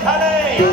Honey!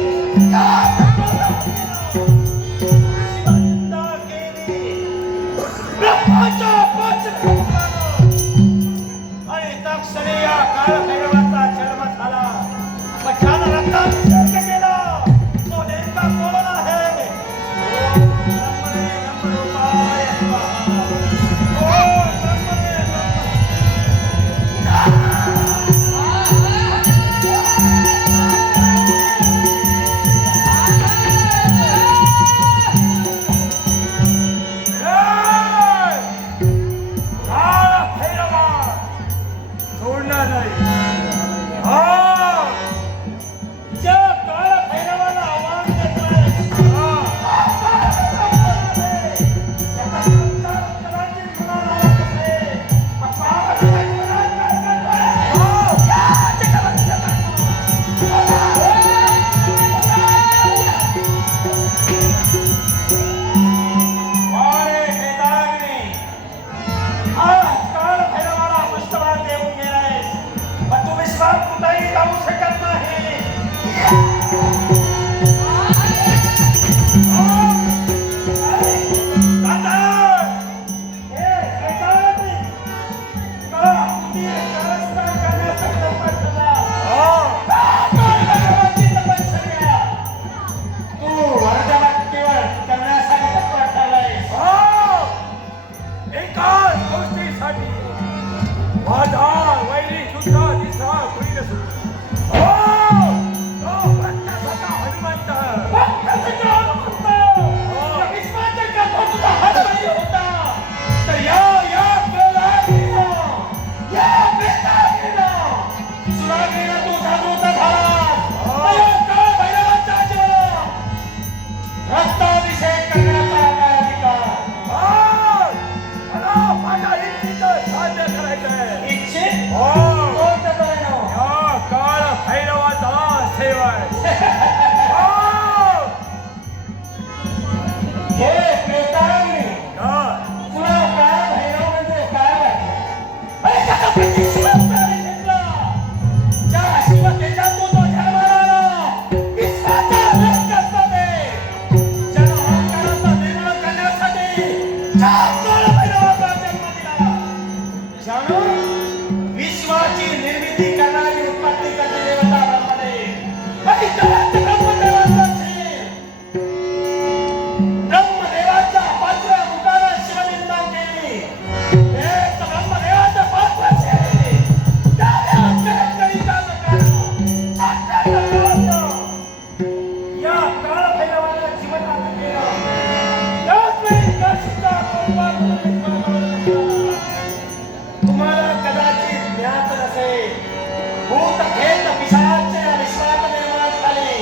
भूत भेद पिशाच विश्वात निर्माण झाले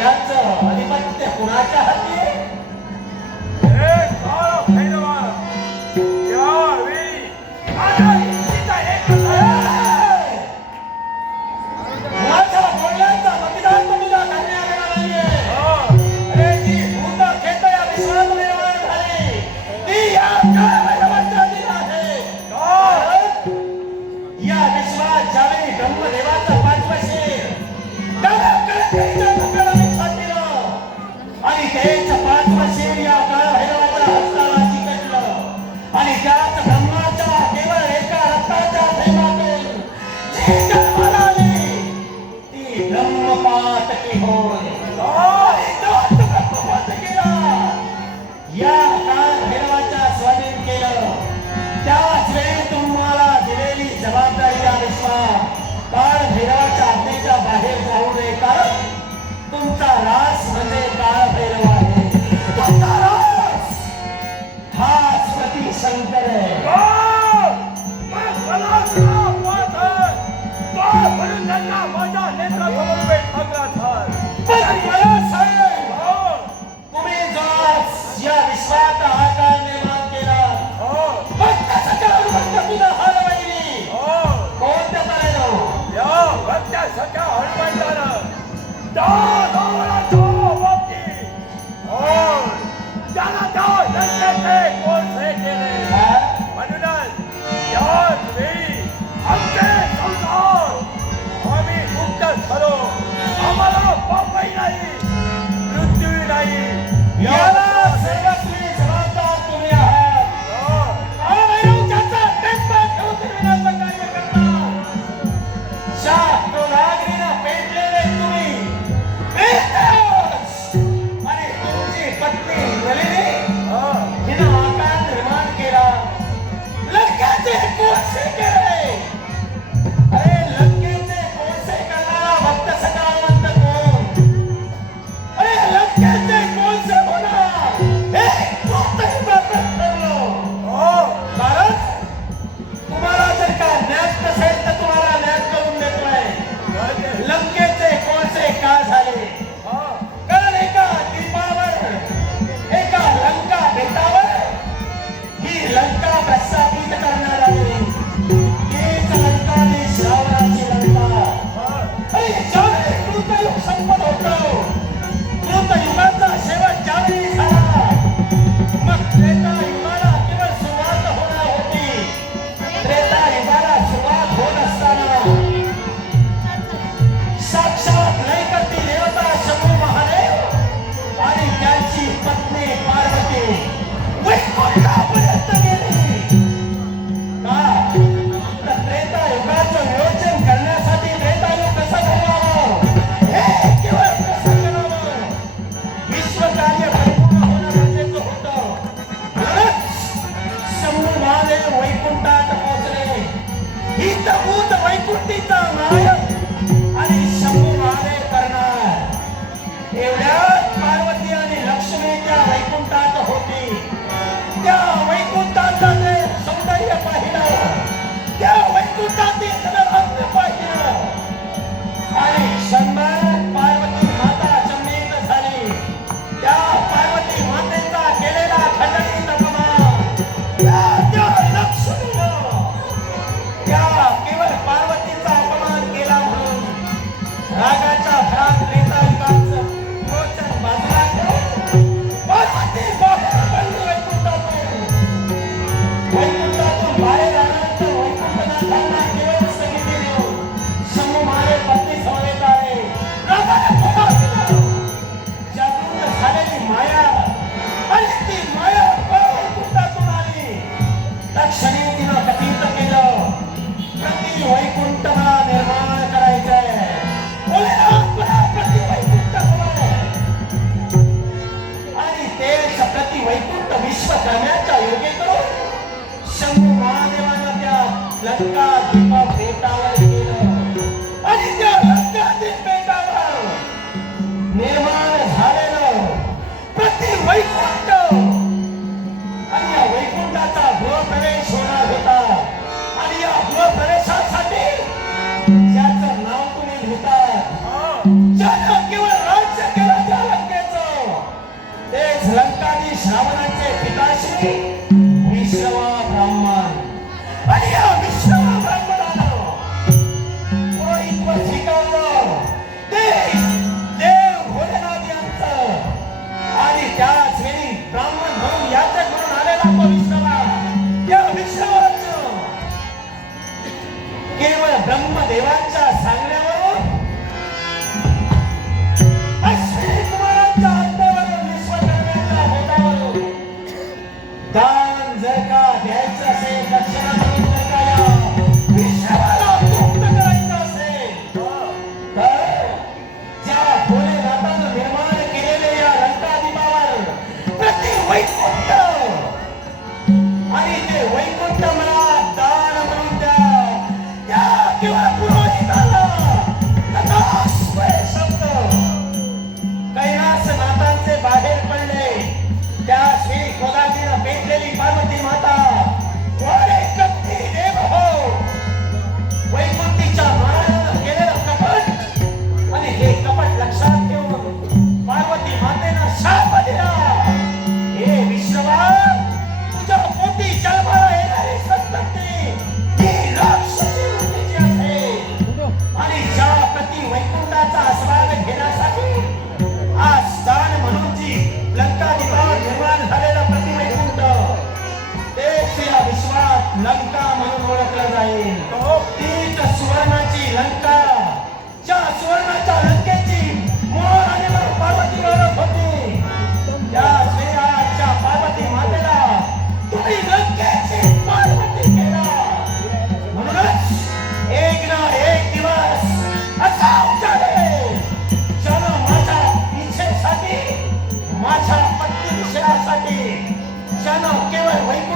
याच अधिपत्य कुणाच्या हाती?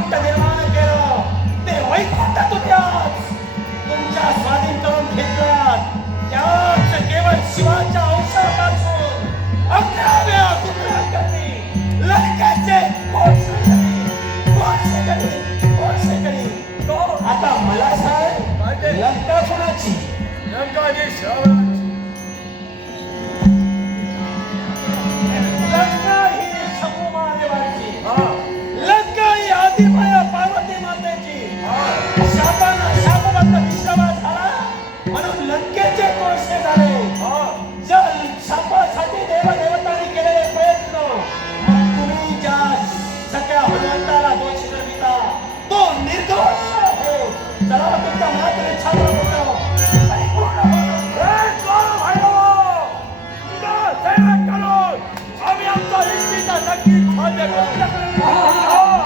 大家好。